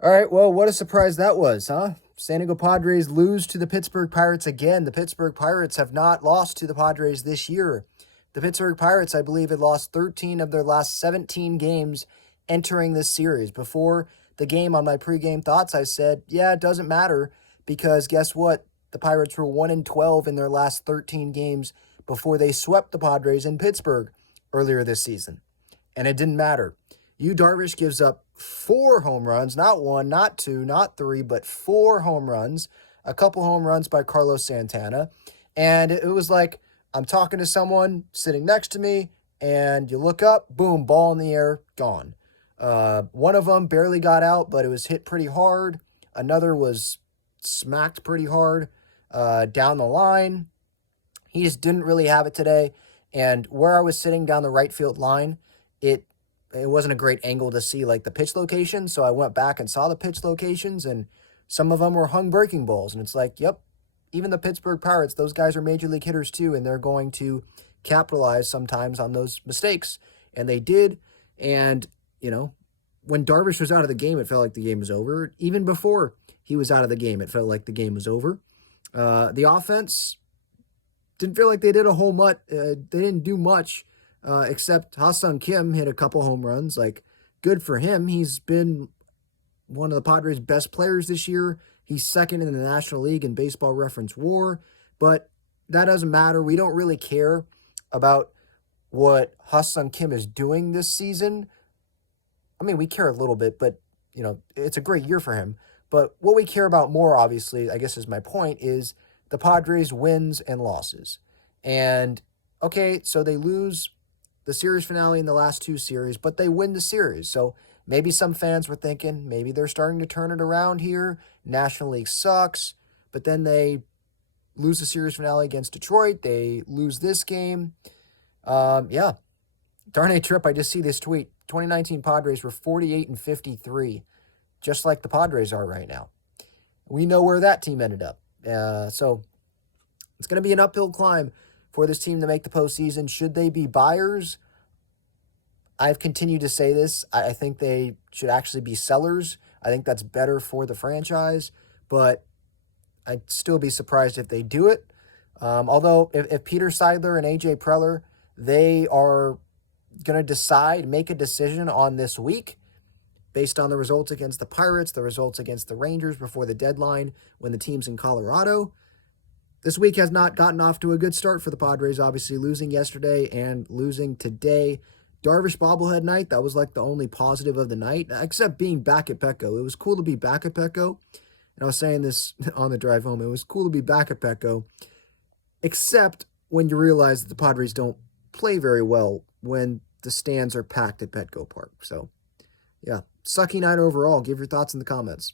All right, well, what a surprise that was, huh? San Diego Padres lose to the Pittsburgh Pirates again. The Pittsburgh Pirates have not lost to the Padres this year. The Pittsburgh Pirates, I believe, had lost 13 of their last 17 games entering this series. Before the game on my pregame thoughts, I said, yeah, it doesn't matter because guess what? The Pirates were 1-12 in their last 13 games before they swept the Padres in Pittsburgh earlier this season. And it didn't matter. Darvish gives up 4 home runs, not one, not two, not three, but 4 home runs, a couple home runs by Carlos Santana. And it was like I'm talking to someone sitting next to me, and you look up, boom, ball in the air, gone. One of them barely got out, but it was hit pretty hard. Another was smacked pretty hard down the line. He just didn't really have it today. And where I was sitting down the right field line, it wasn't a great angle to see like the pitch location. So I went back and saw the pitch locations, and some of them were hung breaking balls. And it's like, yep, even the Pittsburgh Pirates, those guys are major league hitters too, and they're going to capitalize sometimes on those mistakes. And they did. And, when Darvish was out of the game, it felt like the game was over. Even before he was out of the game, it felt like the game was over. The offense didn't feel like they did a whole much. They didn't do much. Except Ha-Seong Kim hit a couple home runs. Like, good for him. He's been one of the Padres' best players this year. He's second in the National League in baseball reference WAR. But that doesn't matter. We don't really care about what Ha-Seong Kim is doing this season. I mean, we care a little bit, but, it's a great year for him. But what we care about more, obviously, I guess is my point, is the Padres' wins and losses. And, okay, so they lose the series finale in the last 2 series, but they win the series. So maybe some fans were thinking maybe they're starting to turn it around here. National League sucks, but then they lose the series finale against Detroit. They lose this game. Yeah, darn a trip. I just see this tweet. 2019 Padres were 48-53, just like the Padres are right now. We know where that team ended up. So it's going to be an uphill climb for this team to make the postseason. Should they be buyers? I've continued to say this. I think they should actually be sellers. I think that's better for the franchise, but I'd still be surprised if they do it. Although if Peter Seidler and AJ Preller, they are going to make a decision on this week based on the results against the Pirates, the results against the Rangers before the deadline when the team's in Colorado. This week has not gotten off to a good start for the Padres, obviously losing yesterday and losing today. Darvish bobblehead night, that was like the only positive of the night, except being back at Petco. It was cool to be back at Petco. And I was saying this on the drive home. It was cool to be back at Petco, except when you realize that the Padres don't play very well when the stands are packed at Petco Park. So, yeah, sucky night overall. Give your thoughts in the comments.